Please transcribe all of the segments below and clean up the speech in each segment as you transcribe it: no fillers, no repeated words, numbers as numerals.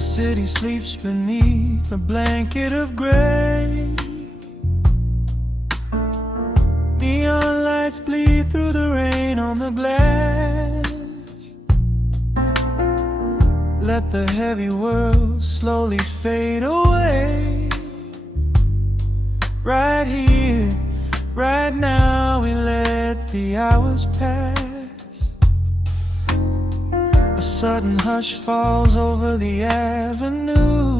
The city sleeps beneath a blanket of gray. Neon lights bleed through the rain on the glass. Let the heavy world slowly fade away. Right here, right now, we let the hours pass. A sudden hush falls over the avenue.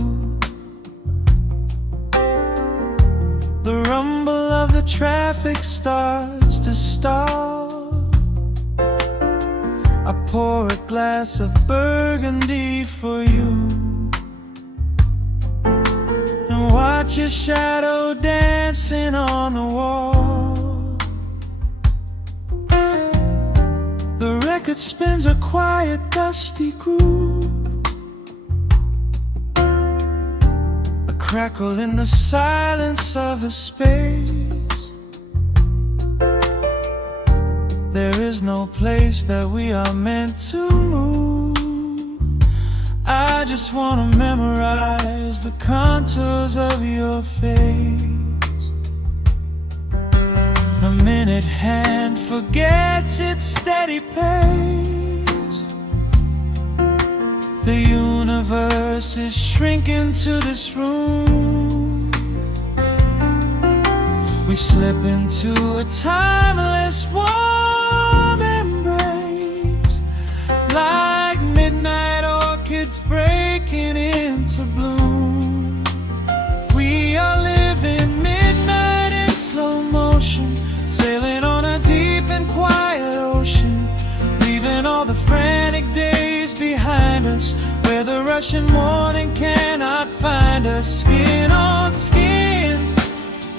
The rumble of the traffic starts to stall. I pour a glass of burgundy for you and watch your shadow dancing on the wall. The record spins a quiet, dusty groove, a crackle in the silence of the space. There is no place that we are meant to move. I just wanna memorize the contours of your face. The minute hand forgets its steady pace. The universe is shrinking to this room. We slip into a timeless warm embrace, like midnight orchids breaking into bloom. We are living midnight in slow motion, sailing on a deep and quiet ocean, leaving all the frantic days behind us, where the rushing morning cannot find us. Skin on skin,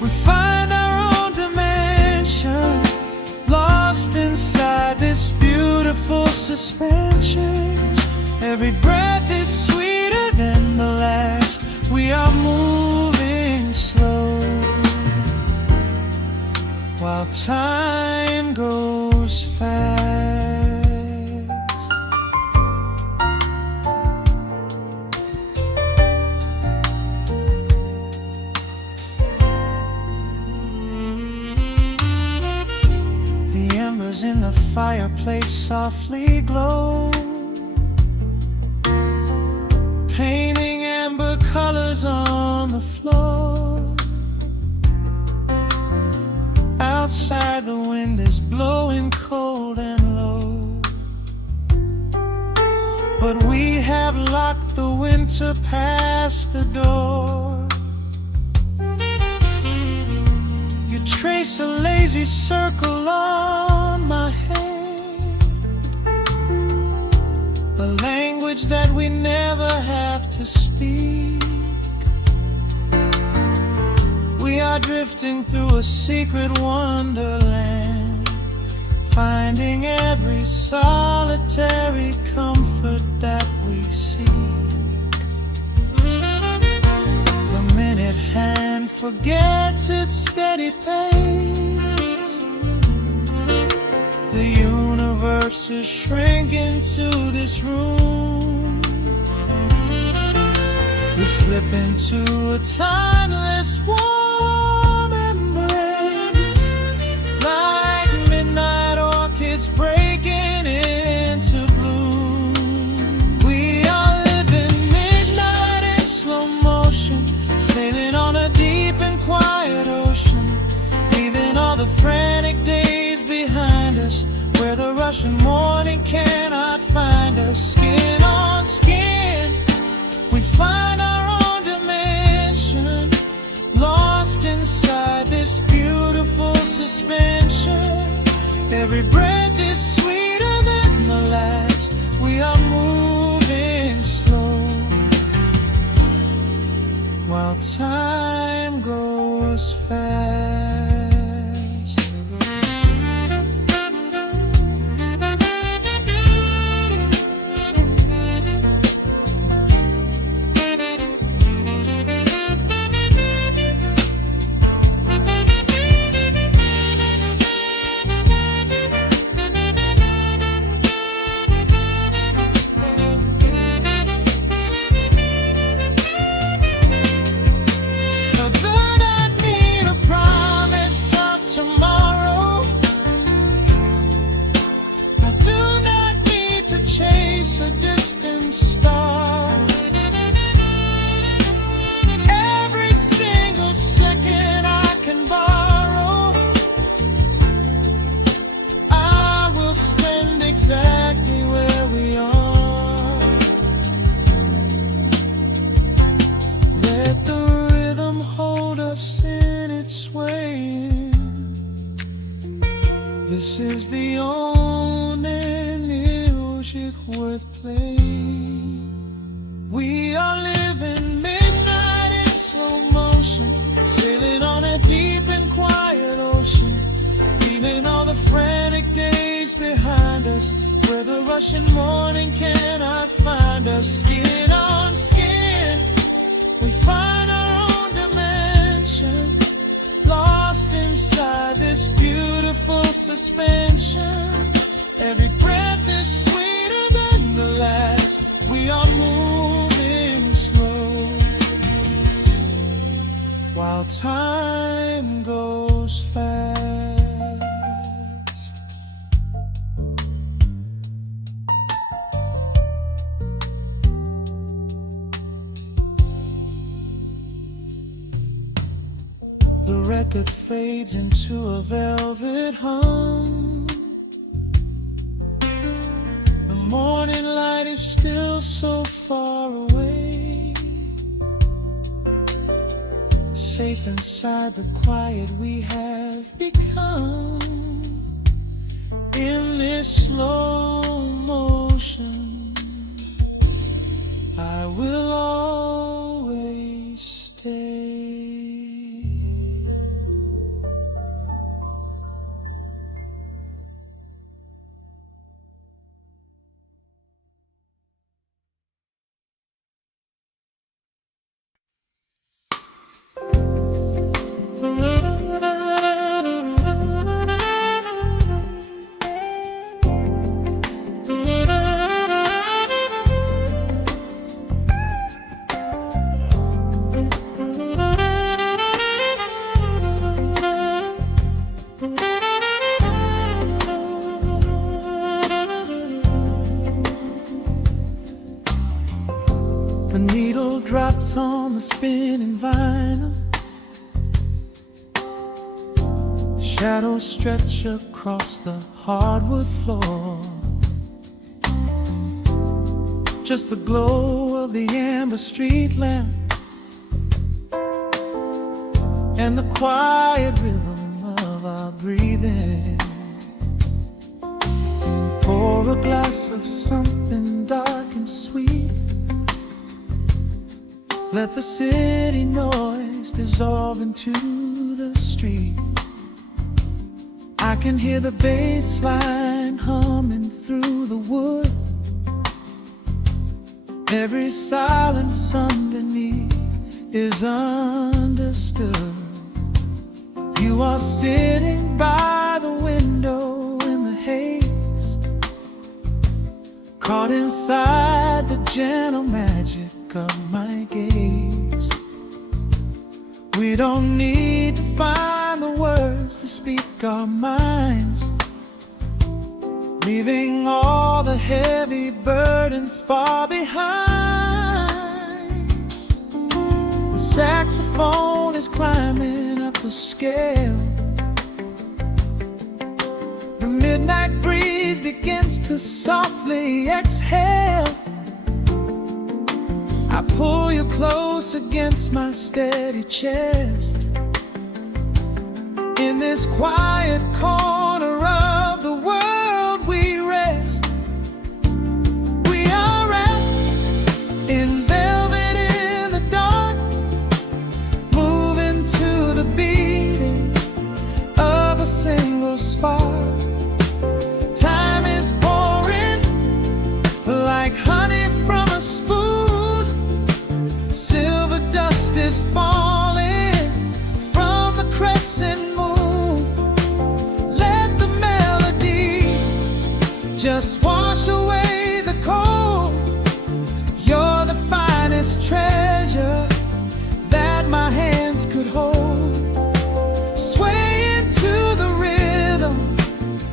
we find our own dimension, lost inside this beautiful suspension. Every breath is sweeter than the last. We are moving slow, while time goes fast. The embers in the fireplace softly glow, painting amber colors on the floor. Outside the wind is blowing cold and low, but we have locked the winter past the door. You trace a lazy circle on my hand, a language that we never have to speak. We are drifting through a secret wonderland, finding every solitary comfort that we seek. The minute hand forgets its steady pace. The universe is shrinking to this room. We slip into a timeless warm embrace, like midnight orchids breaking into bloom. We are living midnight in slow motion, sailing on a deep and quiet ocean, leaving all the frantic days behind us, where the rushing morning cannot find us. Skin on skin, we find our own dimension, lost inside this beautiful suspension. Every breath is sweeter than the last. We are moving slow, while time goes fast. We are living midnight in slow motion, sailing on a deep and quiet ocean, leaving all the frantic days behind us, where the rushing morning cannot find us. Skin on skin, we find our own dimension, lost inside this beautiful suspension. Every breath is sweeter than the last. We are moving slow, while time goes fast. The record fades into a velvet hum. The morning light is still so far away, safe inside the quiet we have become. In this slow motion, I will always stay. The needle drops on the spinning vinyl, shadows stretch across the hardwood floor. Just the glow of the amber street lamp and the quiet rhythm of our breathing. Pour a glass of something dark and sweet, let the city noise dissolve into the street. I can hear the bass line humming through the wood. Every silence underneath is understood. You are sitting by the window in the haze, caught inside the gentle magic of my gaze. We don't need to find the words to speak our minds, leaving all the heavy burdens far behind. The saxophone is climbing up the scale. The midnight breeze begins to softly exhale. I pull you close against my steady chest. In this quiet corner of the world we rest. We are wrapped in velvet in the dark, moving to the beating of a single spark. Time is pouring like honey from a spoon. Silver dust is falling from the crescent moon. Let the melody just wash away the cold. You're the finest treasure that my hands could hold. Sway into the rhythm,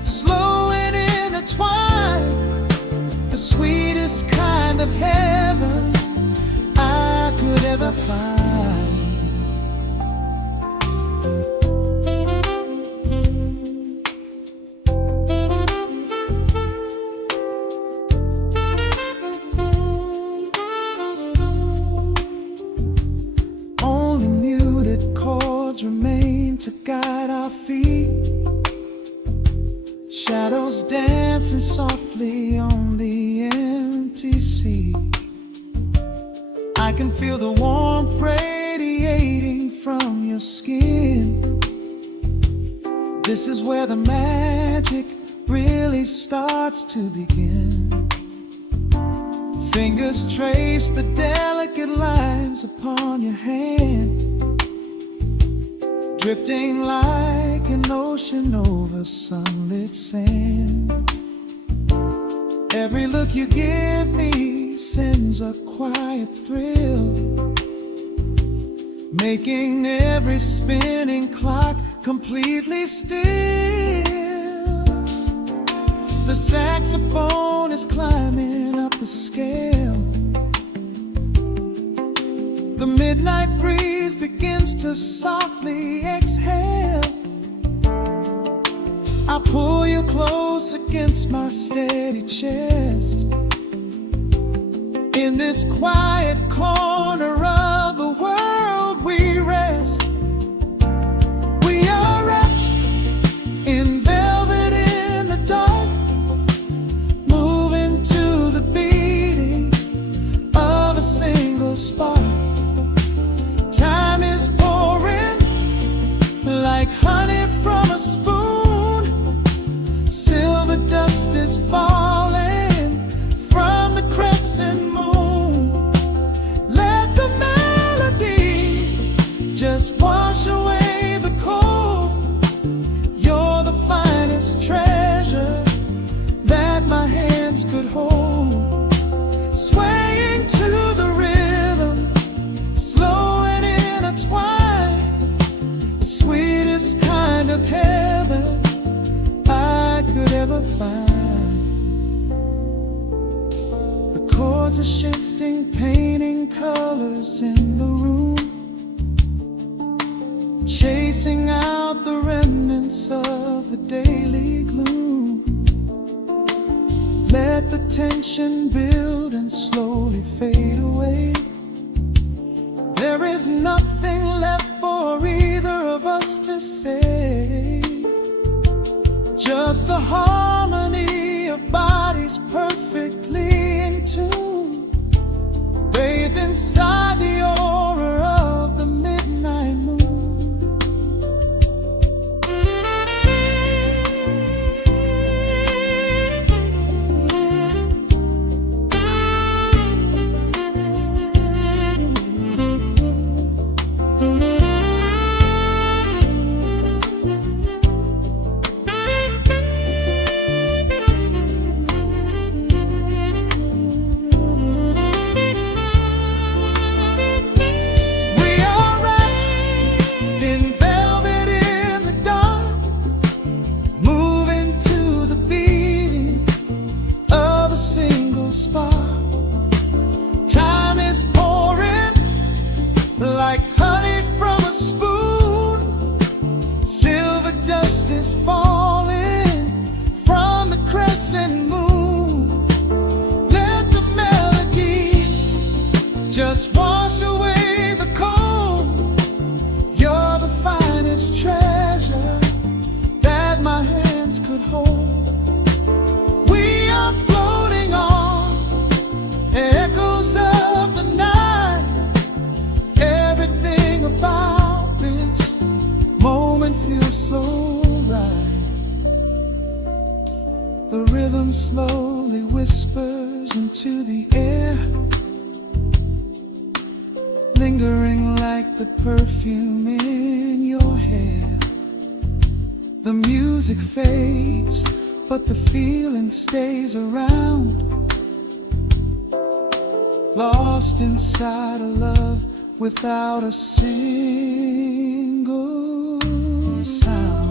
slow and intertwined. The sweetest kind of heaven I could ever find. Only muted chords remain to guide our feet, shadows dancing softly on the empty sea. I can feel the warmth radiating from your skin. This is where the magic really starts to begin. Fingers trace the delicate lines upon your hand, drifting like an ocean over sunlit sand. Every look you give me sends a quiet thrill, making every spinning clock completely still. The saxophone is climbing up the scale. The midnight breeze begins to softly exhale. I pull you close against my steady chest. In this quiet corner of the world we rest. We are wrapped in velvet in the dark, moving to the beating of a single spark. Time is pouring like honey from a spoon. Silver dust is falling from the crescent moon. Let the melody just wash away the cold. You're the finest treasure that my hands could hold. Swaying to the rhythm, slow and intertwined, the sweetest kind of heaven I could ever find. The chords are shifting, painting colors in the room, chasing out the remnants of the daily gloom. Let the tension build and slowly fade away. There is nothing left for either of us to say. Just the harmony of bodies perfectly in tune, bathed inside the aura of the midnight moon. Like honey from a spoon, silver dust is falling from the crescent moon. Let the melody just wash away the cold. You're the finest treasure that my hands could hold. We are floating on echoes of the night. Everything about this moment feels so right. The rhythm slowly whispers into the air, lingering like the perfume in your hair. The music fades, but the feeling stays around, lost inside a love without a single sound.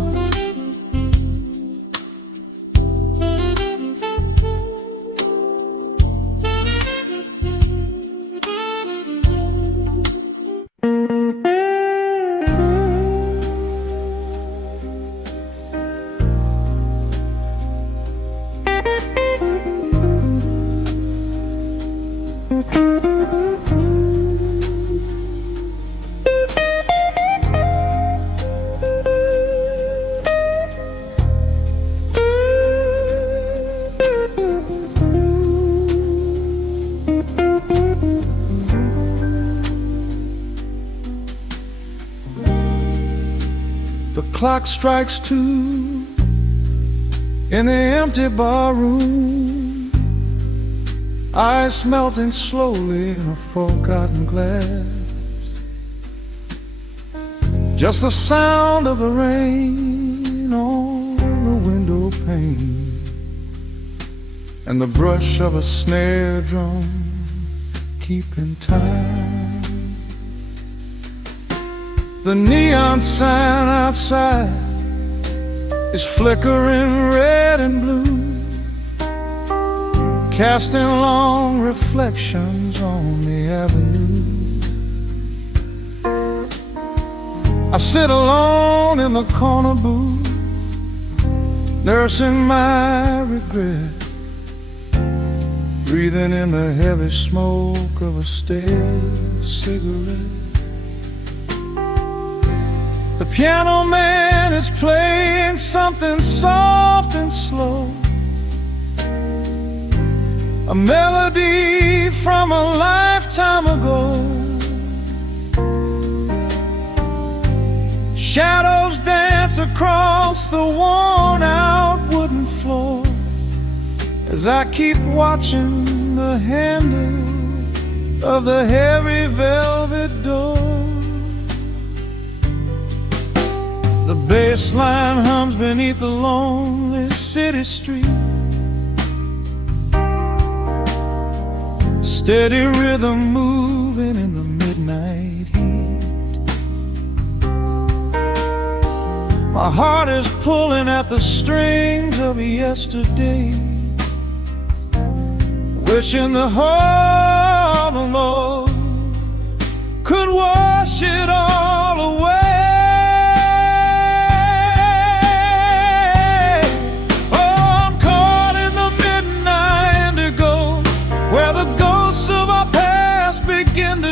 clock strikes 2 in the empty bar room, ice melting slowly in a forgotten glass. Just the sound of the rain on the window pane and the brush of a snare drum keeping time. The neon sign outside is flickering red and blue, casting long reflections on the avenue. I sit alone in the corner booth, nursing my regret, breathing in the heavy smoke of a stale cigarette. The piano man is playing something soft and slow, a melody from a lifetime ago. Shadows dance across the worn-out wooden floor as I keep watching the handle of the heavy velvet door. The bass line hums beneath the lonely city street, steady rhythm moving in the midnight heat. My heart is pulling at the strings of yesterday, wishing the heart alone could wash it all away.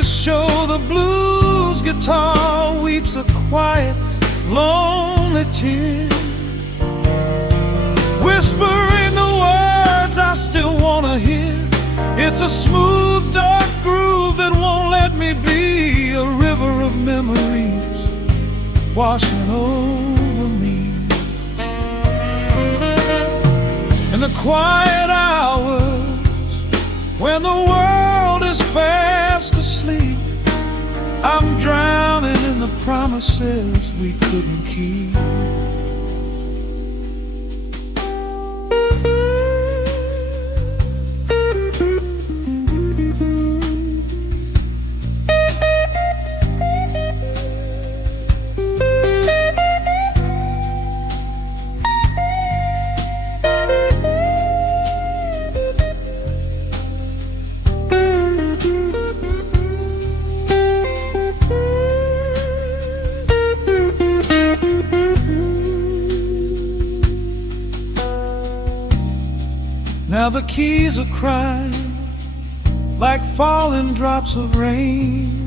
Show the blues guitar weeps a quiet, lonely tear, whispering the words I still wanna hear. It's a smooth, dark groove that won't let me be, a river of memories washing over me. In the quiet hours when the world is fast asleep, I'm drowning in the promises we couldn't keep. Now the keys are crying like falling drops of rain,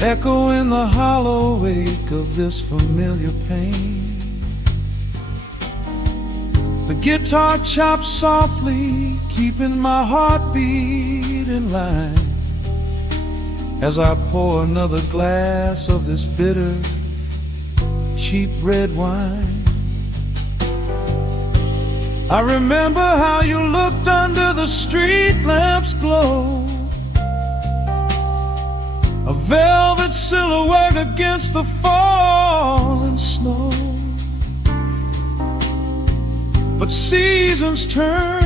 echo in the hollow wake of this familiar pain. The guitar chops softly, keeping my heartbeat in line as I pour another glass of this bitter, cheap red wine. I remember how you looked under the street lamp's glow, a velvet silhouette against the falling snow. But seasons turn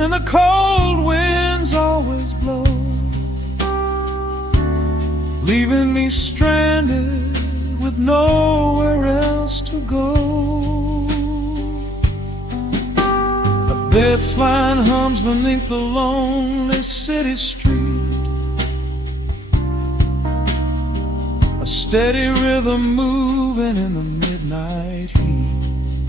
and the cold winds always blow, leaving me stranded with nowhere else to go. This line hums beneath the lonely city street, a steady rhythm moving in the midnight heat.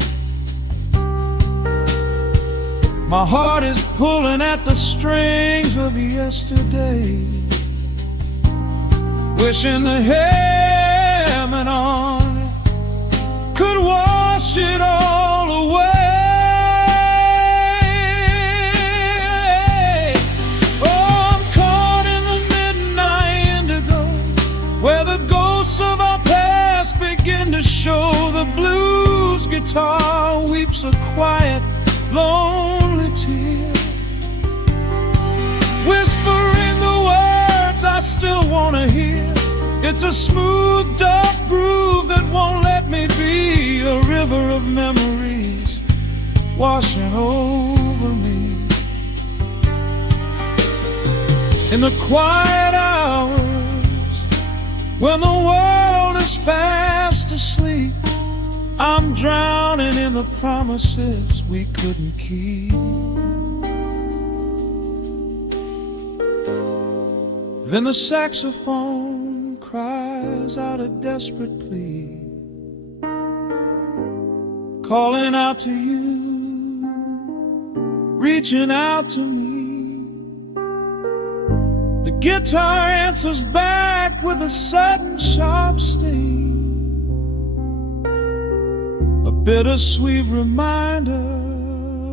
My heart is pulling at the strings of yesterday, wishing the hammer on it could wash it all away. Of our past begin weeps a quiet, lonely tear, whispering the words I still want to hear. It's a smooth, dark groove that won't let me be, a river of memories washing over me. In the quiet hours, when the world is fast asleep, I'm drowning in the promises we couldn't keep. Then the saxophone cries out a desperate plea, calling out to you, reaching out to me. The guitar answers back with a sudden sharp sting, a bittersweet reminder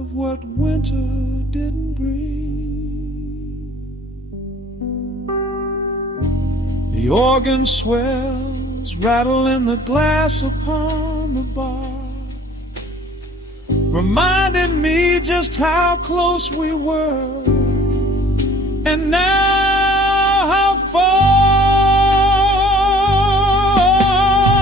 of what winter didn't bring. The organ swells, rattling the glass upon the bar, reminding me just how close we were, and now how far.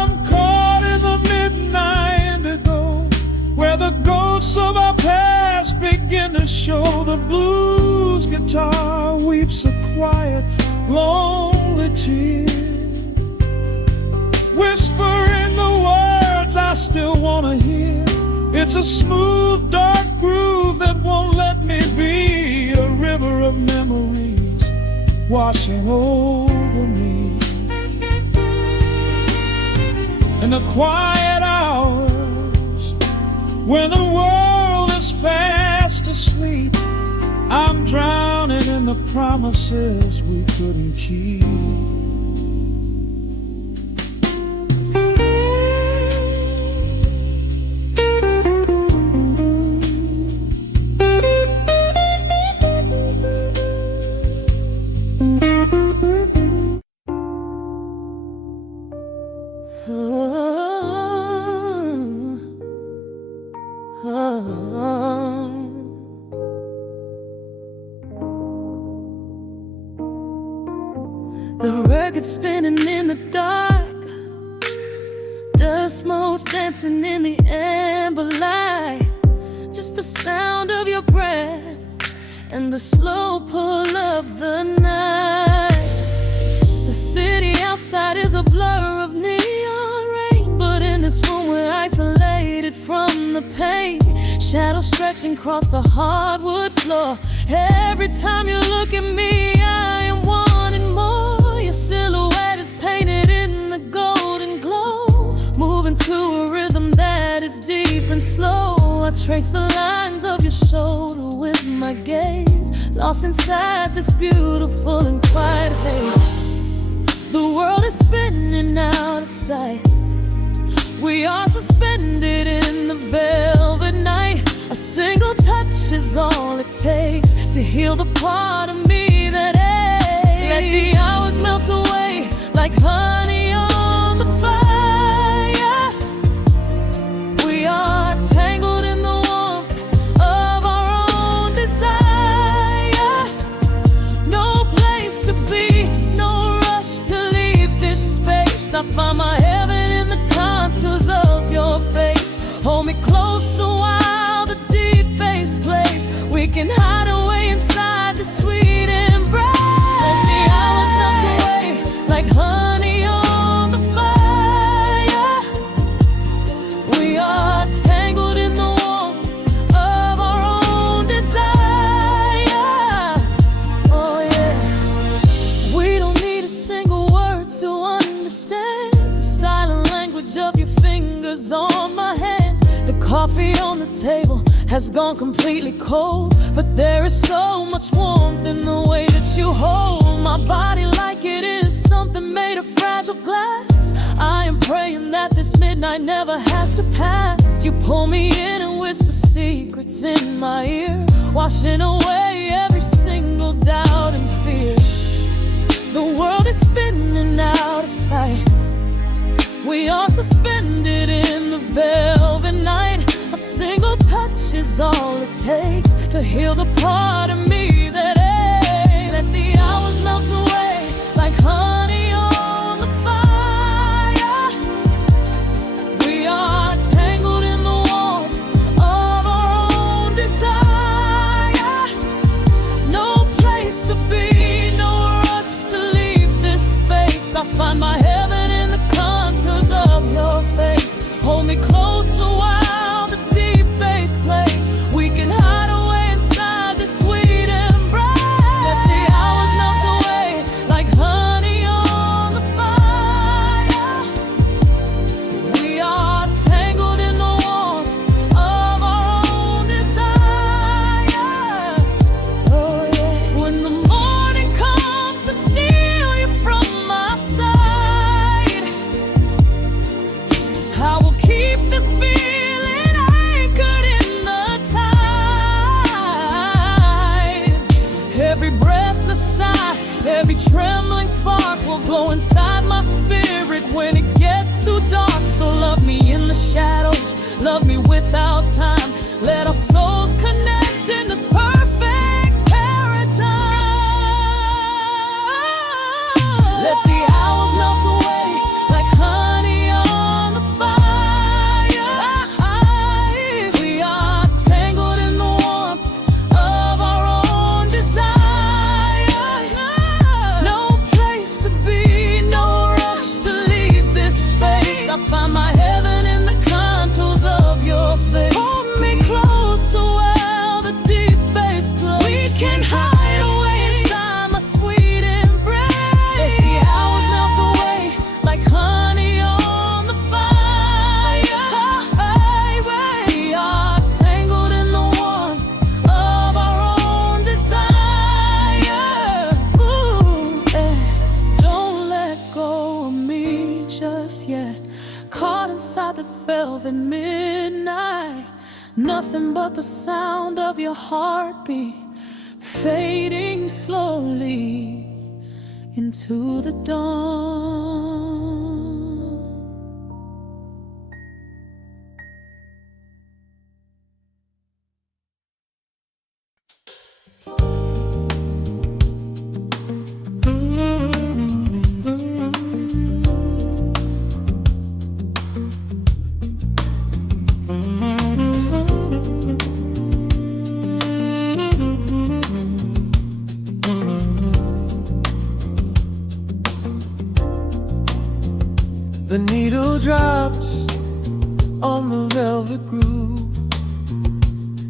I'm caught in the midnight indigo, where the ghosts of our past begin to show. The blues guitar weeps a quiet, lonely tear, whispering the words I still want to hear. It's a smooth, dark groove that won't let me be, a river of memories washing over me. In the quiet hours, when the world is fast asleep, I'm drowning in the promises we couldn't keep. The record's spinning in the dark, dust motes dancing in the amber light. Just the sound of your breath and the slow pull of the night. The city outside is a blur of neon rain, but in this room we're isolated from the pain. Shadows stretching across the hardwood floor. Every time you look at me, I am wanting more. Your silhouette is painted in the golden glow, moving to a rhythm that is deep and slow. I trace the lines of your shoulder with my gaze, lost inside this beautiful and quiet haze. The world is spinning out of sight. We are suspended in the velvet night. A single touch is all it takes to heal the part of me that aches. Let the hours melt away like honey on the fire. We are tangled in the warmth of our own desire. No place to be, no rush to leave this space. I find my heaven in the contours of your face. Hold me closer while the deep bass plays. We can hide away inside the sweet embrace. Let the hours melt away like honey on the fire. We are tangled in the warmth of our own desire. Oh yeah. We don't need a single word to understand the silent language of your fingers on my hand. The coffee on the table has gone completely cold, but there is so much warmth in the way that you hold my body like it is something made of fragile glass. I am praying that this midnight never has to pass. You pull me in and whisper secrets in my ear, washing away every single doubt and fear. The world is spinning out of sight. We are suspended in the velvet night. A single is all it takes to heal the part of me that aches. Let the hours melt away like honey on the fire. We are tangled in the warmth of our own desire. No place to be, no rush to leave this space. I find my heaven in the contours of your face. Hold me closer while the deep bass plays. We can hide away inside this sweet embrace. Let the hours melt away like honey on the fire. We are tangled in the warmth of our own desire. Oh yeah. When the morning comes to steal you from my side, I will keep this feeling anchored in the tide. Every breathless sigh, every trembling spark will glow inside my spirit when it gets too dark. So love me in the shadows, love me without time. Let our souls connect in this perfect paradise. Let the hours melt away like honey on the fire. We are tangled in the warmth of our own desire. No place to be, no rush to leave this space. I find my heaven in the contours of your face. Hold me closer while the deep bass plays. We can hide away inside my sweet embrace. Let the hours melt away like honey on the fire. We are tangled in the warmth of our own desire. Ooh, don't let go of me just yet. Caught inside this velvet midnight. Nothing but the sound of your heartbeat fading slowly into the dawn. The needle drops on the velvet groove.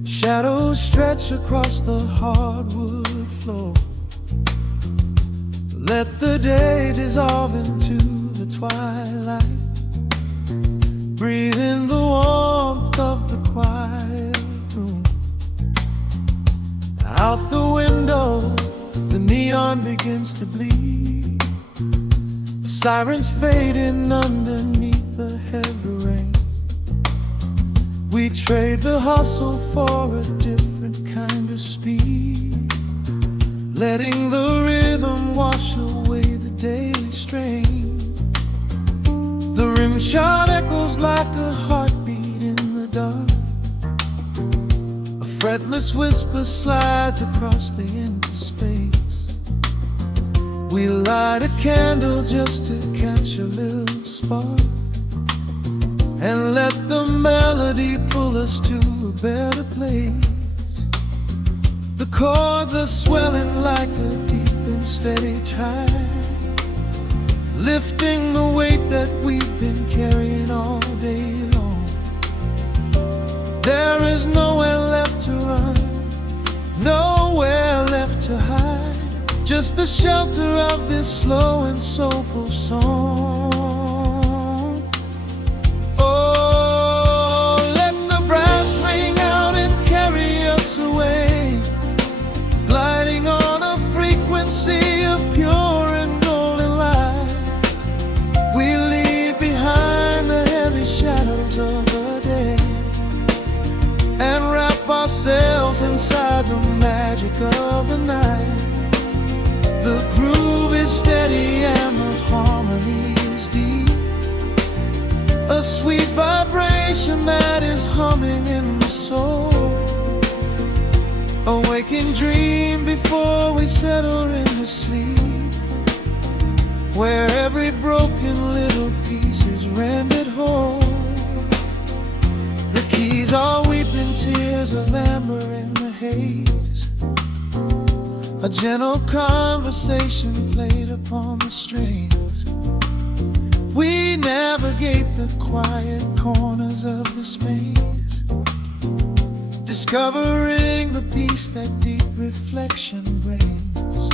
Shadows stretch across the hardwood floor. Let the day dissolve into the twilight. Breathe in the warmth of the quiet room. Out the window, the neon begins to bleed. Sirens fading underneath the heavy rain. We trade the hustle for a different kind of speed, letting the rhythm wash away the daily strain. The rim shot echoes like a heartbeat in the dark. A fretless whisper slides across the empty space. We light a candle just to catch a little spark, and let the melody pull us to a better place. The chords are swelling like a deep and steady tide, lifting the weight that we've been carrying all day long. There is nowhere left to run, nowhere left to hide, just the shelter of this slow and soulful song. Oh, let the brass ring out and carry us away, gliding on a frequency of pure and golden light. We leave behind the heavy shadows of the day and wrap ourselves inside the magic of the night. The groove is steady and the harmony is deep, a sweet vibration that is humming in the soul. dream before we settle into sleep, where every broken little piece is rendered whole. The keys are weeping tears of amber in the haze, a gentle conversation played upon the strings. We navigate the quiet corners of this maze, discovering the peace that deep reflection brings.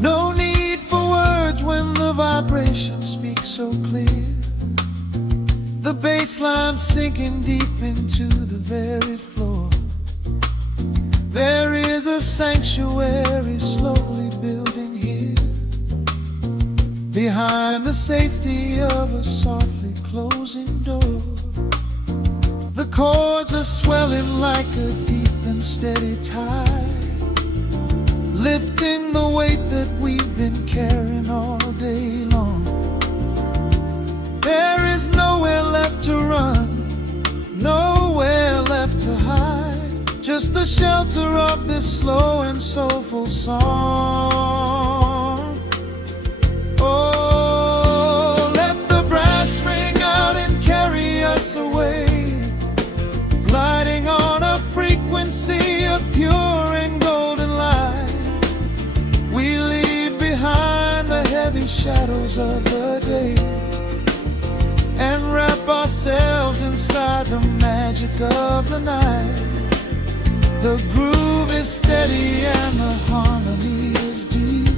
No need for words when the vibration speaks so clear, the bass line sinking deep into the very floor. There is a sanctuary slowly building here, behind the safety of a softly closing door. The chords are swelling like a deep and steady tide, lifting the weight that we've been carrying all day long. There is nowhere left to run, nowhere left to hide, just the shelter of this slow and soulful song. Oh, let the brass ring out and carry us away, gliding on a frequency of pure and golden light. We leave behind the heavy shadows of the day and wrap ourselves inside the magic of the night. The groove is steady and the harmony is deep,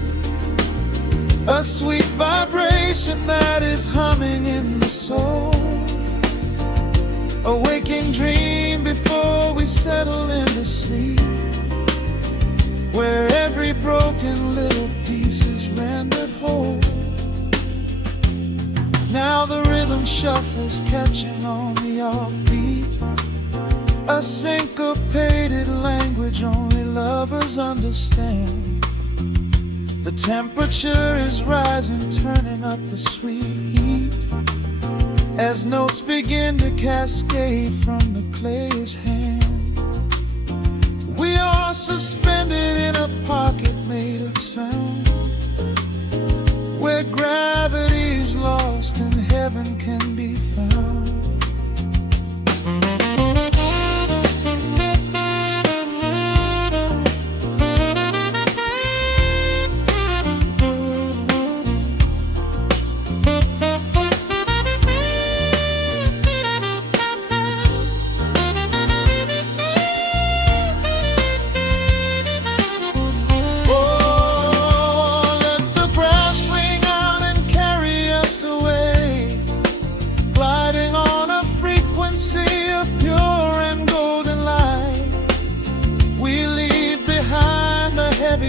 a sweet vibration that is humming in the soul. A waking dream before we settle into sleep, where every broken little piece is rendered whole. Now the rhythm shuffles, catching on the offbeat, a syncopated language only lovers understand. The temperature is rising, turning up the sweet heat, as notes begin to cascade from the player's hand. We are suspended in a pocket made of sound, where gravity is lost and heaven can be found.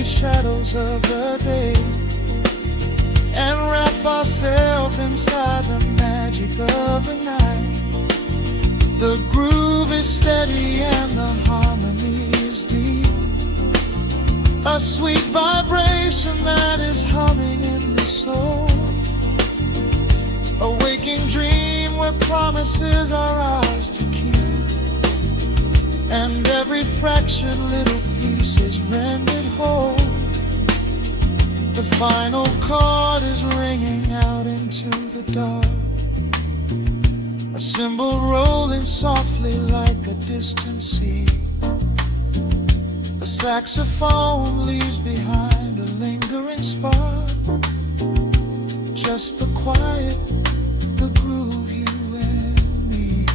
Shadows of the day and wrap ourselves inside the magic of the night. The groove is steady and the harmony is deep, a sweet vibration that is humming in the soul. A waking dream where promises are ours to keep, and every fractured little piece is rendered whole. The final chord is ringing out into the dark, a cymbal rolling softly like a distant sea. The saxophone leaves behind a lingering spark, just the quiet, the groove, you and me.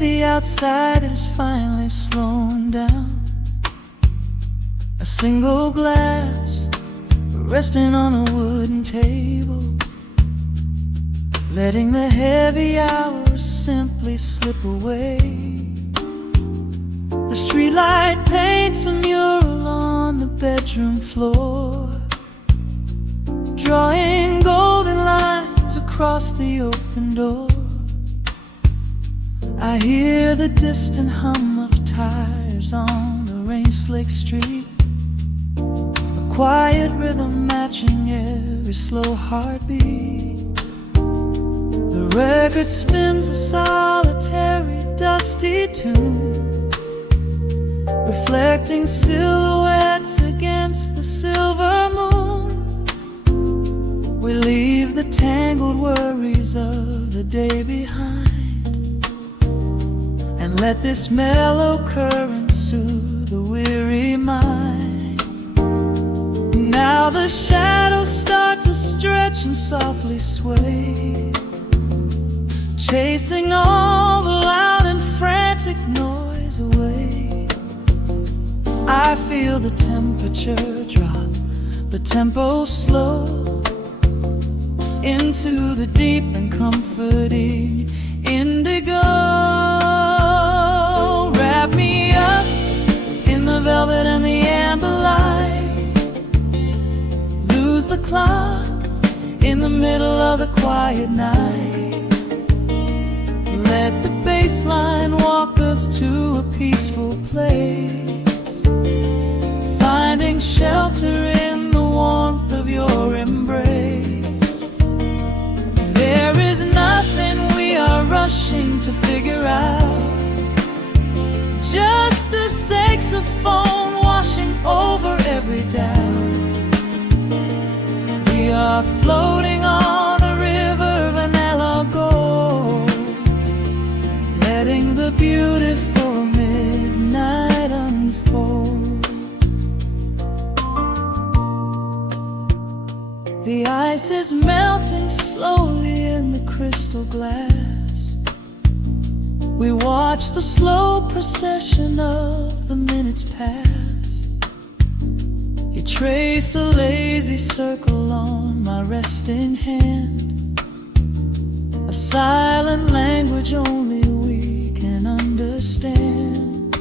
city outside is finally slowing down. A single glass resting on a wooden table, letting the heavy hours simply slip away. The streetlight paints a mural on the bedroom floor, drawing golden lines across the open door. I hear the distant hum of tires on the rain-slicked street, a quiet rhythm matching every slow heartbeat. The record spins a solitary, dusty tune, reflecting silhouettes against the silver moon. We leave the tangled worries of the day behind, and let this mellow current soothe the weary mind. Now the shadows start to stretch and softly sway, chasing all the loud and frantic noise away. I feel the temperature drop, the tempo slow, into the deep and comforting indigo. Wrap me up in the velvet and the amber light, lose the clock in the middle of the quiet night. Let the bassline walk us to a peaceful place, finding shelter in the warmth of your embrace. There is nothing we are rushing to figure out, just a saxophone washing over every doubt. We are floating on a river, vanilla gold, letting the beautiful midnight unfold. The ice is melting slowly in the crystal glass. We watch the slow procession of the minutes pass. You trace a lazy circle on my resting hand, a silent language only we can understand.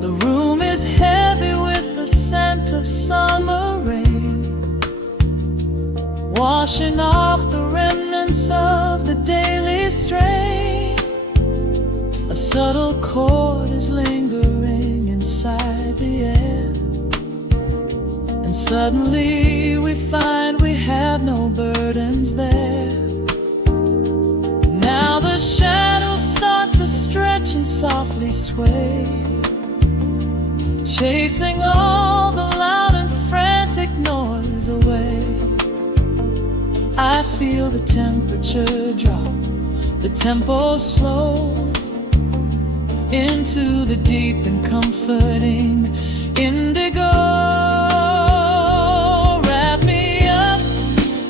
The room is heavy with the scent of summer rain, washing off the remnants of the daily strain. A subtle chord is lingering inside the air, and suddenly we find we have no burdens there. Now the shadows start to stretch and softly sway, chasing all the loud and frantic noise away. I feel the temperature drop, the tempo slow, into the deep and comforting indigo. Wrap me up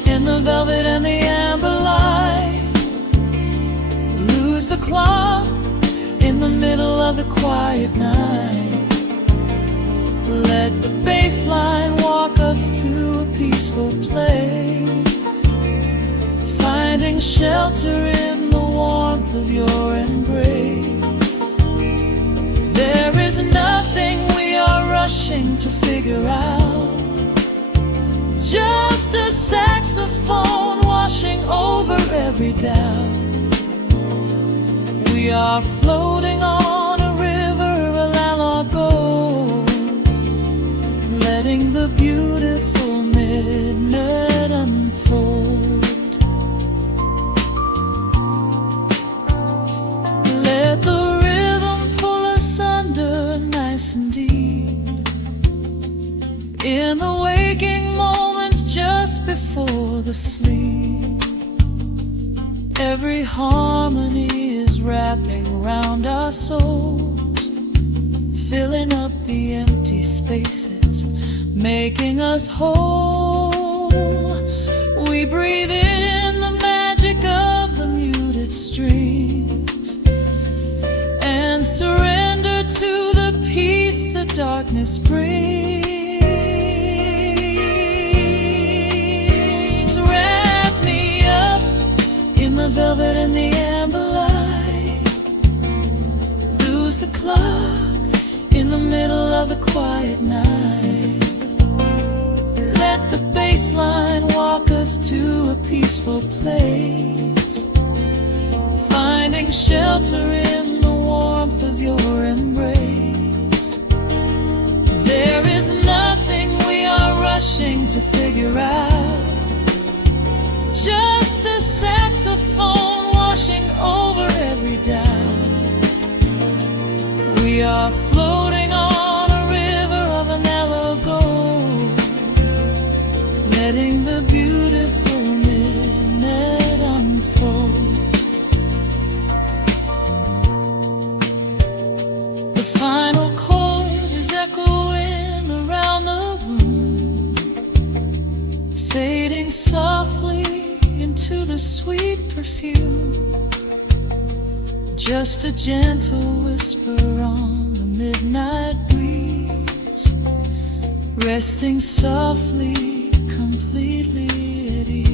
in the velvet and the amber light, lose the clock in the middle of the quiet night. Let the bassline walk us to a peaceful place, finding shelter in the warmth of your embrace. There is nothing we are rushing to figure out, just a saxophone washing over every doubt. We are floating on a river, a la gold, letting the beautiful midnight unfold. Let the nice and deep, in the waking moments just before the sleep. Every harmony is wrapping around our souls, filling up the empty spaces, making us whole. We breathe in the magic of the muted strings, darkness brings. Wrap me up in the velvet and the amber light. Lose the clock in the middle of the quiet night. Let the bassline walk us to a peaceful place, finding shelter in the warmth of your embrace. There is nothing we are rushing to figure out, just a saxophone washing over every doubt. We are floating on a river of vanilla gold, letting the beautiful midnight unfold. The final chord is echoing around the room, fading softly into the sweet perfume. Just a gentle whisper on the midnight breeze, resting softly, completely at ease.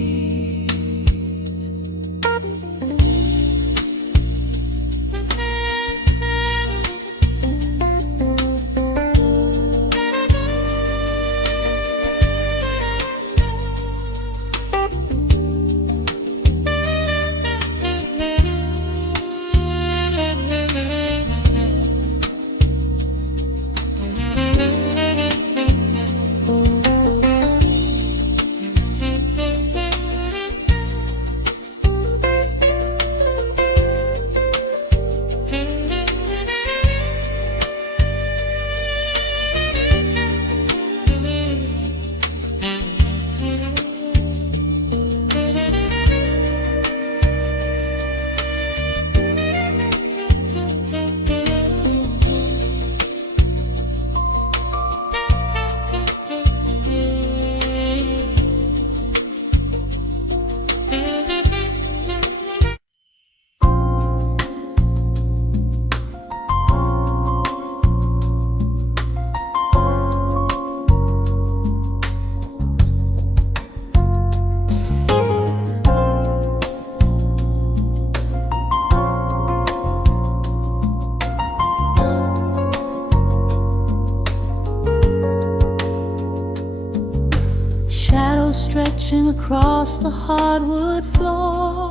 Stretching across the hardwood floor,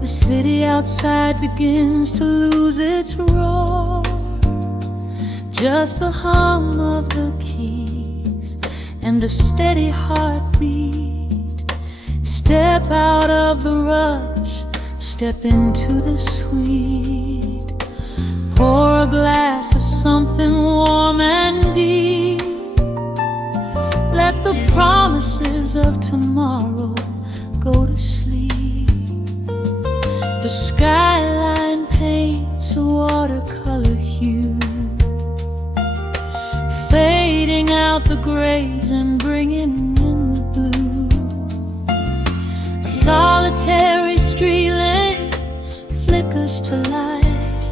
the city outside begins to lose its roar. Just the hum of the keys and a steady heartbeat. Step out of the rush, step into the sweet. Pour a glass of something warm and deep. Let the promises of tomorrow go to sleep. The skyline paints a watercolor hue, fading out the grays and bringing in the blue. A solitary street lamp flickers to light,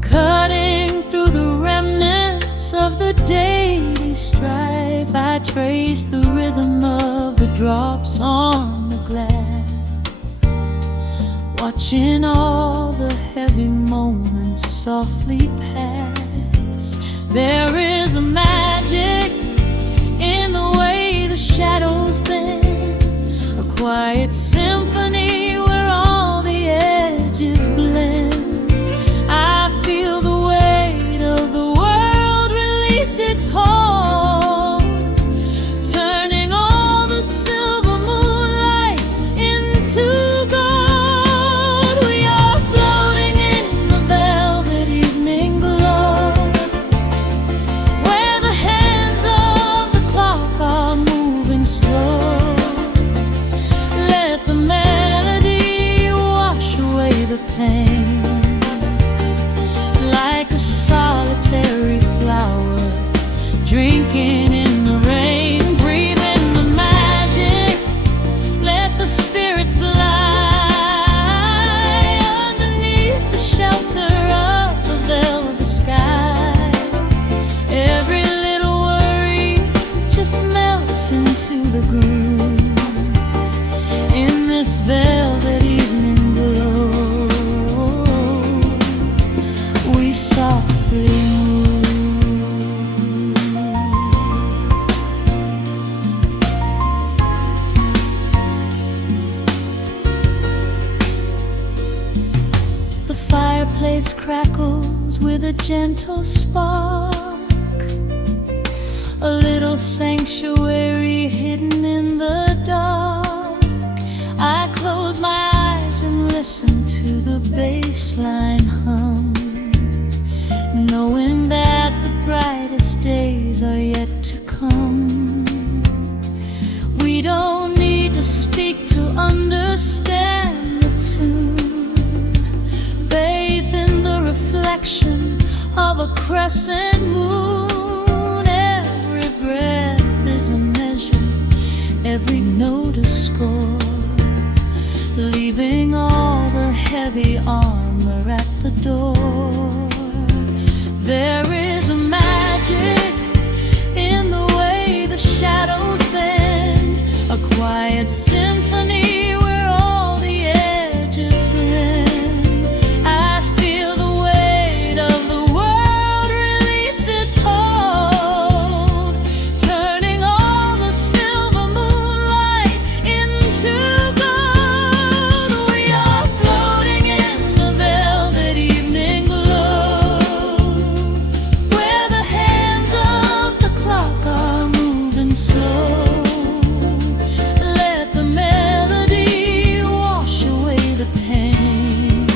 cutting through the remnants of the daily strife. I trace the rhythm of the drops on the glass, watching all the heavy moments softly pass. There is a magic in the way the shadows bend, a quiet symphony where all the edges blend. I feel the weight of the world release its hold, turning all the silver moonlight into gold. We are floating in the velvet evening glow, where the hands of the clock are moving slow. Let the melody wash away the pain, like a solitary flower drinking in the rain. Breathe in the magic, let the spirit fly underneath the shelter of the velvet sky. softly move. The fireplace crackles with a gentle spark, a little sanctuary hidden in the dark. I close my eyes and listen to the bassline hum, knowing that the brightest days are yet to come. We don't need to speak to understand the tune, bathed in the reflection of a crescent moon. Every breath is a measure, every note a score, leaving all the heavy armor at the door. There is a magic in the way the shadows bend, a quiet symphony where all the edges blend. I feel the weight of the world release its hold, turning all the silver moonlight into gold. We are floating in the velvet evening glow, where the hands of the clock are moving slow. Let the melody wash away the pain,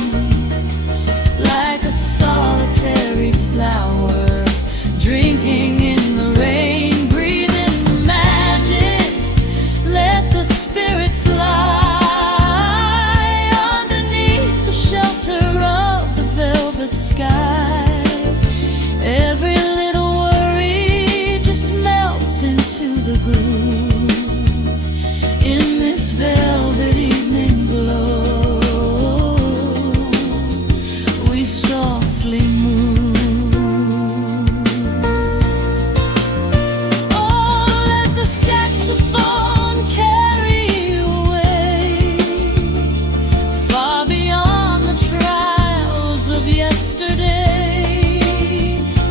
like a solitary flower drinking in the rain. Breathe in the magic, let the spirit fly underneath the shelter of the velvet sky. Every little worry just melts into the groove in this velvet evening glow. We softly move. Oh, let the saxophone carry you away, far beyond the trials of yesterday.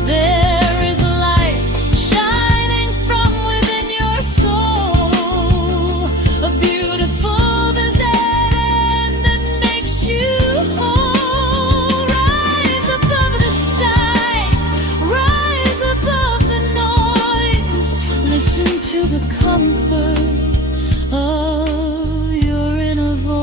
There is a light shining from within your soul, a beautiful vision that makes you whole. Rise above the sky, rise above the noise. Listen to the comfort of your inner voice.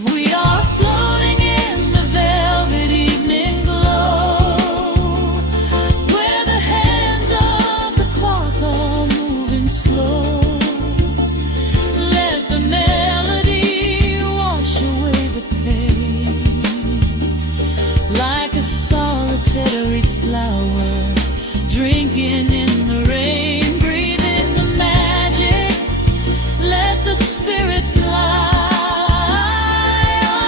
We are floating in the velvet evening glow, where the hands of the clock are moving slow. Let the melody wash away the pain, like a solitary flower drinking in the rain. Breathe in the magic, let the spirit fly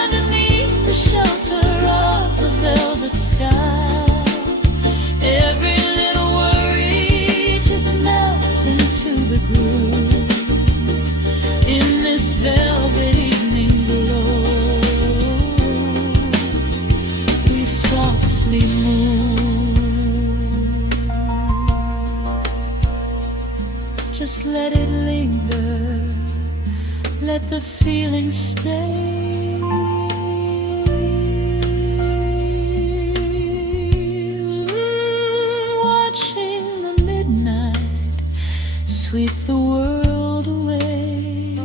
underneath the shelter of the velvet sky. Every little worry just melts into the groove in this velvet evening glow. We softly move. Just let it linger, let the feeling stay. Watching the midnight sweep the world away,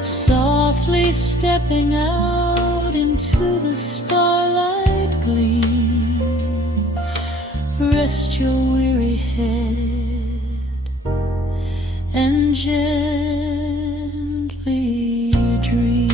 softly stepping out into the starlight gleam. Rest your weary head and gently dream.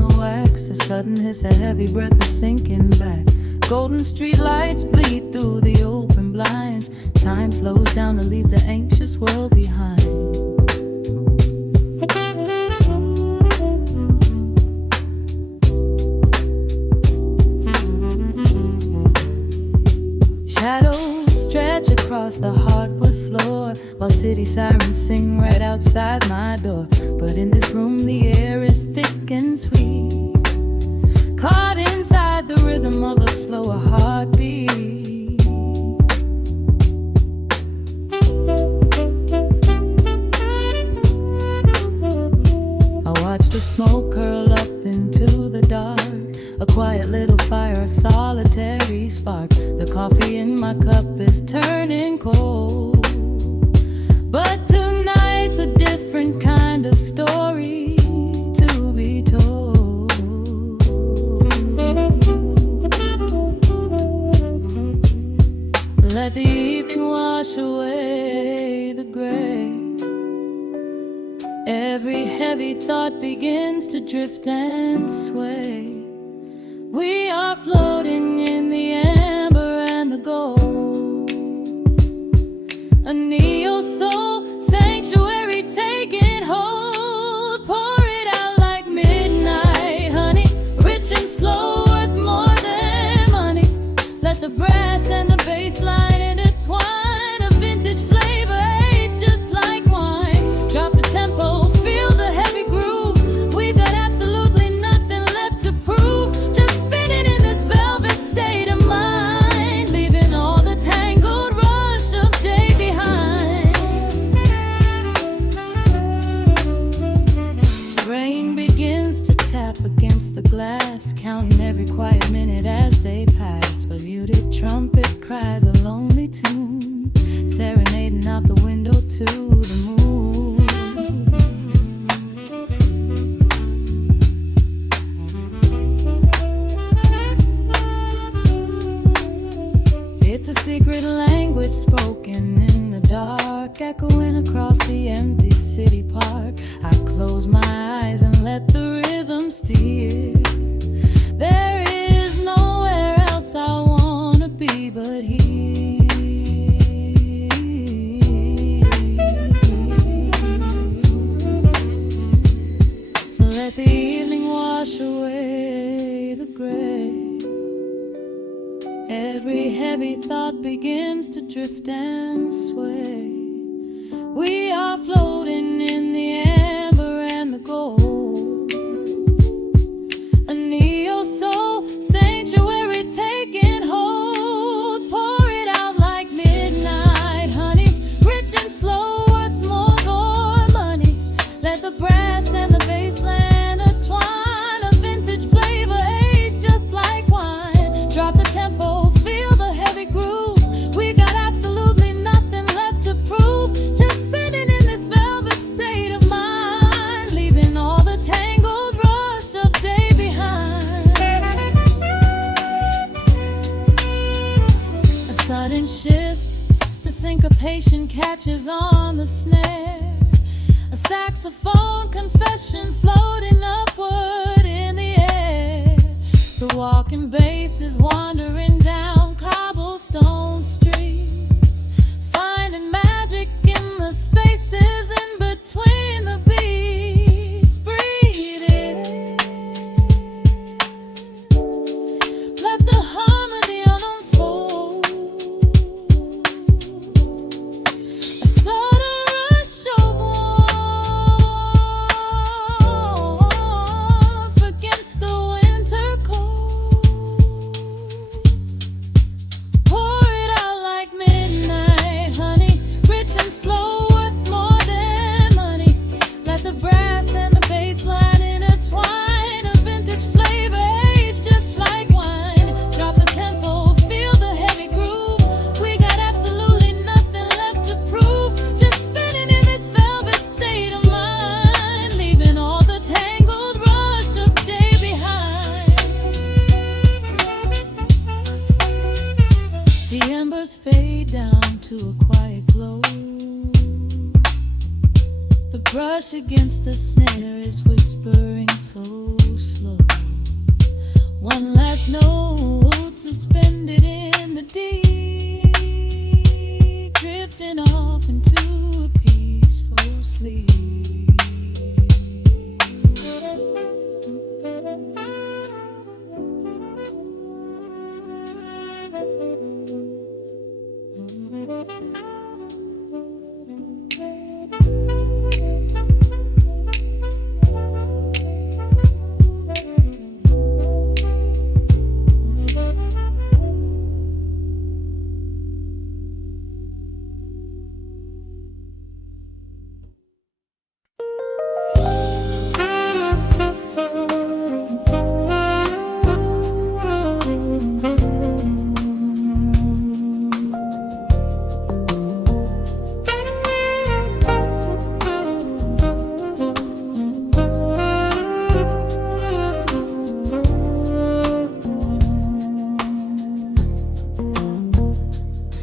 the wax. A sudden hiss, a heavy breath is sinking back. Golden street lights bleed through the open blinds. Time slows down to leave the anxious world behind. Shadows stretch across the hardwood floor, while city sirens sing right outside my door. But in this room the air is thick and sweet, caught inside the rhythm of a slower heartbeat. I watch the smoke curl up into the dark, a quiet little fire, a solitary spark. The coffee in my cup is turning cold, but tonight's a different kind of story to be told. Let the evening wash away the gray. Every heavy thought begins to drift and sway. We are floating in the amber and the gold, a neo-soul sanctuary taking hold. Pour it out like midnight honey, rich and slow, worth more than money. Let the brass and the bass line intertwine, a vintage flavor aged just like wine. Drop the tempo, feel the heavy groove. We've got absolutely nothing left to prove. Just spinning in this velvet state of mind, leaving all the tangled rush of day behind. Rain begins to tap against the glass, counting every quiet minute as they pass. A muted trumpet cries a lonely tune, serenading out the window to the moon. It's a secret language spoken in the dark, echoing across the empty city park. I close my eyes and let the rhythm steer. There is nowhere else I wanna be but here. Let the evening wash away the gray. Every heavy thought begins to drift and sway. We are floating in the amber and the gold, a neo-soul sanctuary taking hold. Pour it out like midnight honey, rich and slow, worth more than money. Let the brass and the bass line intertwine, a vintage flavor aged just like wine. Drop the tempo, feel the heavy groove. We got absolutely nothing left to prove. Just spinning in this velvet state of mind, leaving all the tangled rush of day behind. A sudden shift, the syncopation catches on the snare. A saxophone confession floating upward in the air. The walking bass is wandering down cobblestone streets, finding magic in the spaces in between the beats. Breathe it in, let the harmony unfold. A sudden rush of warmth against the winter cold. Pour it out like midnight honey, rich and slow, worth more than money. Let the brass and the bass line intertwine, a vintage flavor aged just like wine. Drop the tempo, feel the heavy groove. We got absolutely nothing left to prove. Just spinning in this velvet state of mind, leaving all the tangled rush of day behind. The embers fade down to a quiet glow. The brush against the snare is whispering so slow. notes suspended in the deep, drifting off into a peaceful sleep.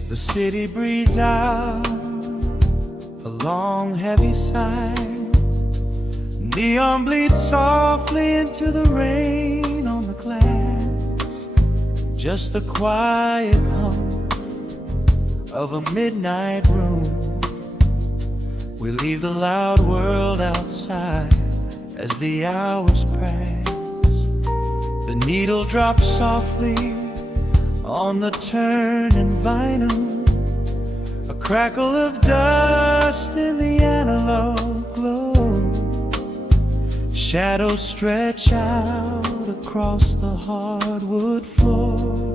The city breathes out a long heavy sigh. Neon bleeds softly into the rain on the glass. Just the quiet hum of a midnight room. We leave the loud world outside as the hours pass. The needle drops softly on the turning vinyl. A crackle of dust in the analog glow. Shadows stretch out across the hardwood floor,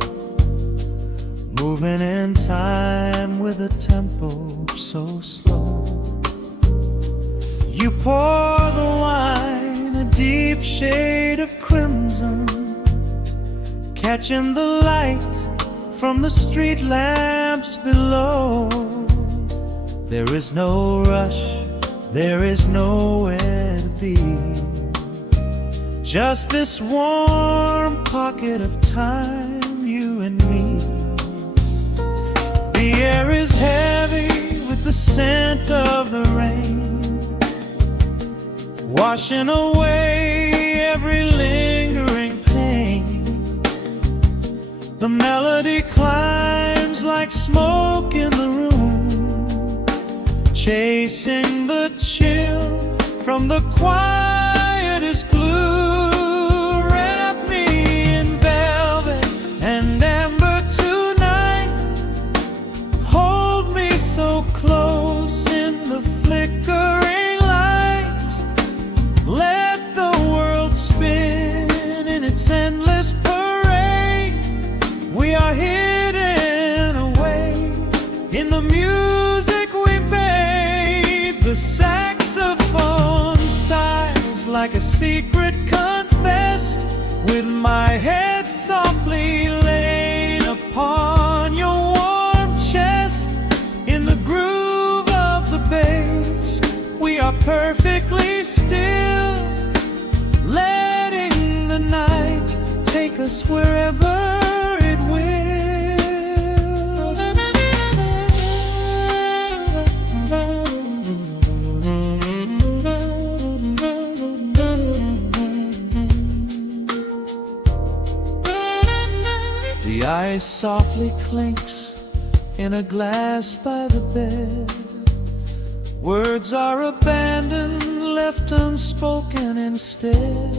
moving in time with a tempo so slow. You pour the wine, a deep shade of crimson, catching the light from the street lamps below. There is no rush, there is nowhere to be. Just this warm pocket of time, you and me. The air is heavy with the scent of the rain, washing away every lingering pain. The melody climbs like smoke in the room, chasing the chill from the quietest glue. Wrap me in velvet and amber tonight. Hold me so close in the flickering light. Let the world spin in its endless parade. We are hidden away in the music we made. The saxophone sighs like a secret confessed, with my head softly laid upon your warm chest. In the groove of the bass, we are perfectly still, letting the night take us wherever it will. The ice softly clinks in a glass by the bed. Words are abandoned, left unspoken instead.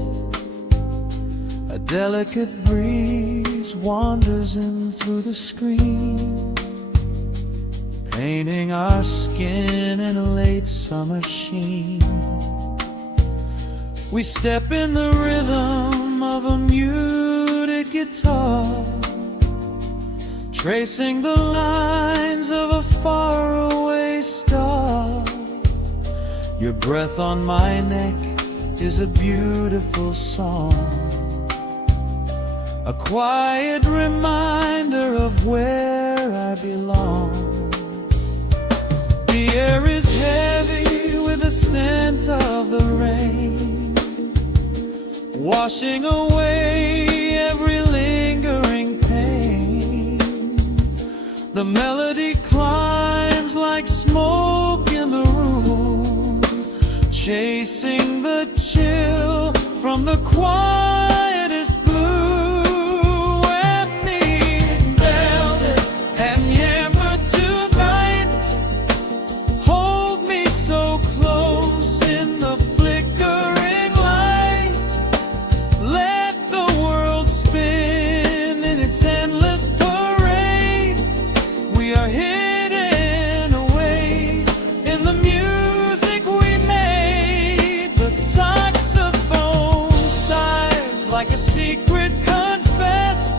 A delicate breeze wanders in through the screen, painting our skin in a late summer sheen. We step in the rhythm of a muted guitar, tracing the lines of a faraway star. Your breath on my neck is a beautiful song, a quiet reminder of where I belong. The air is heavy with the scent of the rain, washing away every lingering pain. The melody climbs like smoke in the room, chasing the chill from the quietest blue. secret confessed,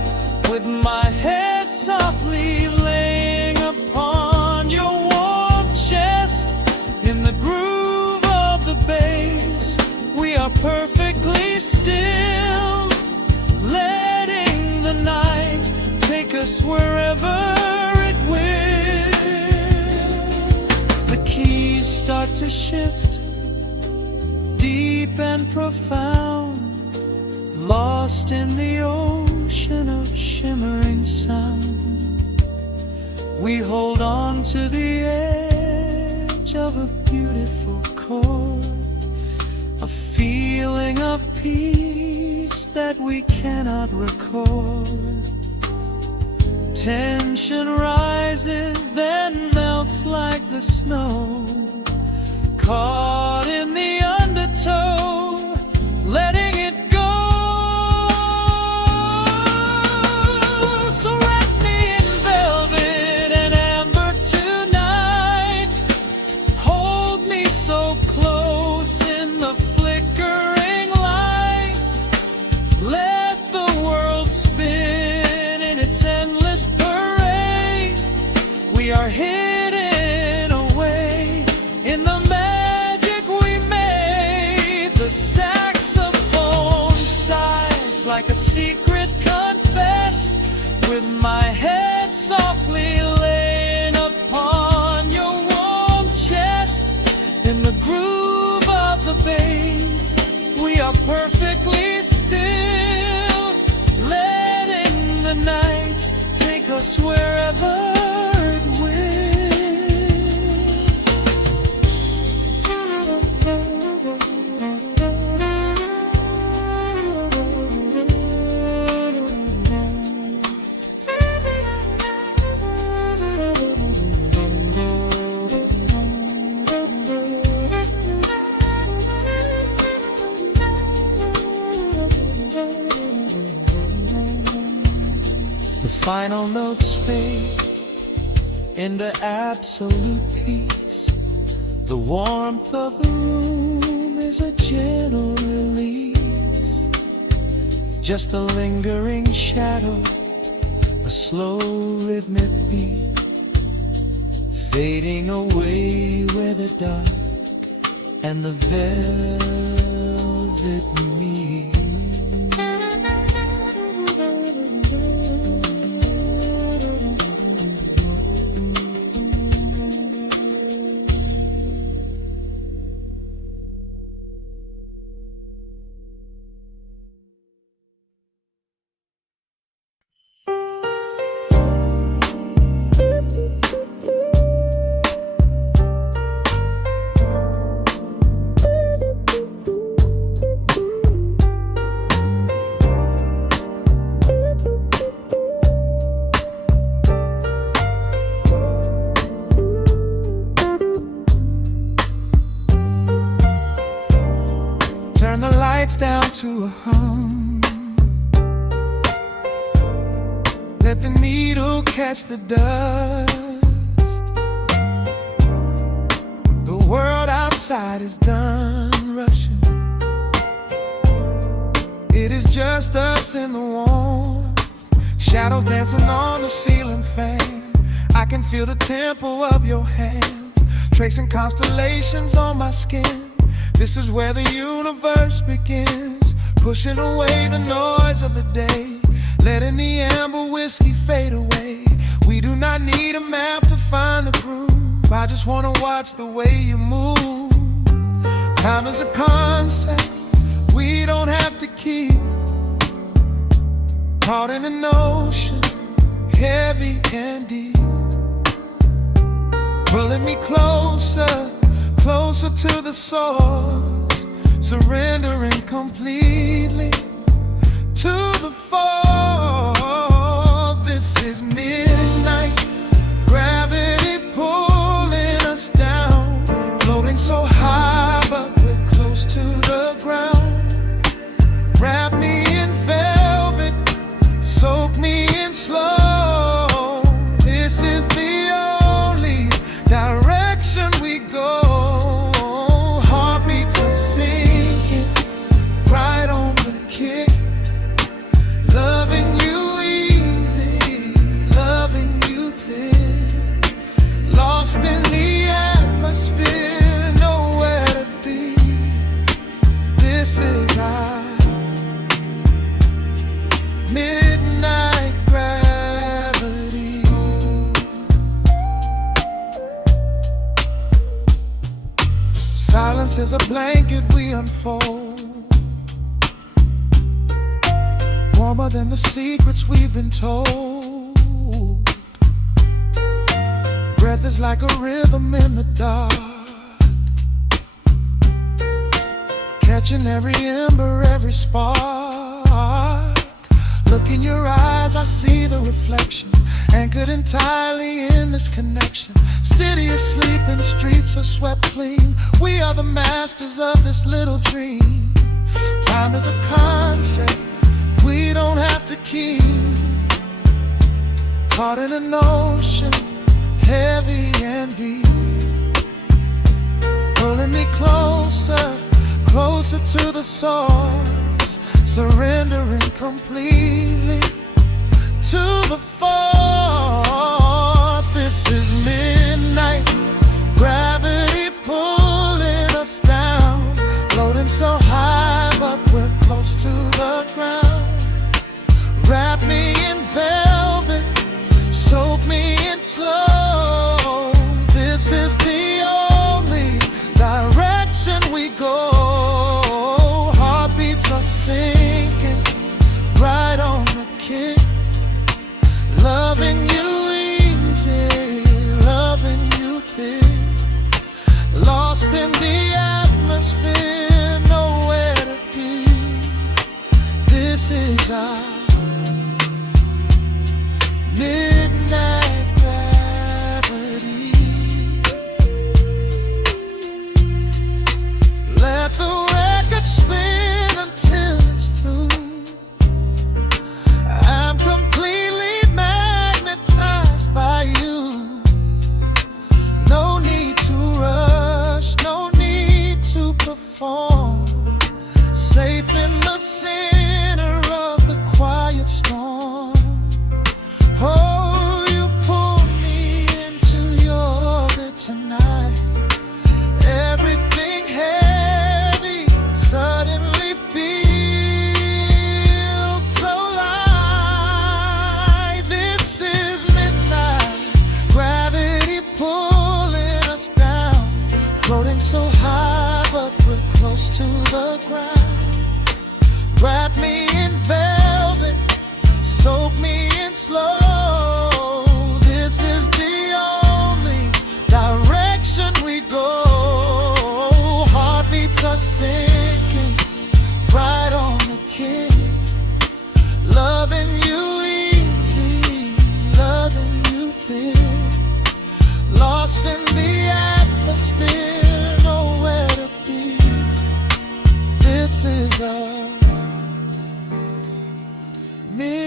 with my head softly laying upon your warm chest. In the groove of the bass, we are perfectly still, letting the night take us wherever it will. The keys start to shift, deep and profound, lost in the ocean of shimmering sound. We hold on to the edge of a beautiful chord, a feeling of peace that we cannot record. Tension rises, then melts like the snow, caught in the undertow, letting it go. So wrap me in velvet and amber tonight, hold me so close in the flickering light, let the world spin in its endless parade. We are hidden away in the magic we made. The saxophone sighs like a secret confessed, with my head softly laying upon your warm chest. In the groove of the bass, we are perfectly still, letting the night take us wherever it will. The final notes fade into absolute peace. The warmth of the room is a gentle release, just a lingering shadow, a slow rhythmic beat, fading away where the dark and the velvet meet. Turn the lights down to a hum, let the needle catch the dust. The world outside is done rushing, it is just us in the warmth, shadows dancing on the ceiling fan. I can feel the tempo of your hands, tracing constellations on my skin. This is where the universe begins, pushing away the noise of the day, letting the amber whiskey fade away. We do not need a map to find the groove, I just wanna watch the way you move. Time is a concept we don't have to keep, caught in an ocean, heavy and deep, pulling me closer, closer to the source, surrendering completely to the force. This is midnight, gravity pulling us down, floating so high but we're close to the ground. Wrap me in velvet, soak me in slow. This is the only direction we go. Heartbeats are sinking right on the kick, midnight gravity. Silence is a blanket we unfold, warmer than the secrets we've been told. Breath is like a rhythm in the dark, catching every ember, every spark. Look in your eyes, I see the reflection, anchored entirely in this connection. City asleep and the streets are swept clean. We are the masters of this little dream. Time is a concept we don't have to keep, caught in an ocean heavy and deep, pulling me closer, closer to the source, surrendering completely to the force. This is midnight gravity pulling us down, floating so high but we're close to the ground. Wrap me in velvet, soak me in slow. This is the only direction we go. Heartbeats are sinking right on the kick. Loving you easy, loving you thick. Lost in the atmosphere, nowhere to be. This is our midnight gravity. Let the record spin until it's through. I'm completely magnetized by you. No need to rush, no need to perform. Safe in the center of the quiet storm. Oh, you pull me into your orbit tonight. Everything heavy suddenly feels so light. This is midnight gravity pulling us down, floating so high but we're close to the ground. Wrap me in velvet, soak me in slow. This is the only direction we go. Heartbeats are sinking right on the kick. Loving you easy, loving you thick. Lost in the atmosphere, nowhere to be. This is a midnight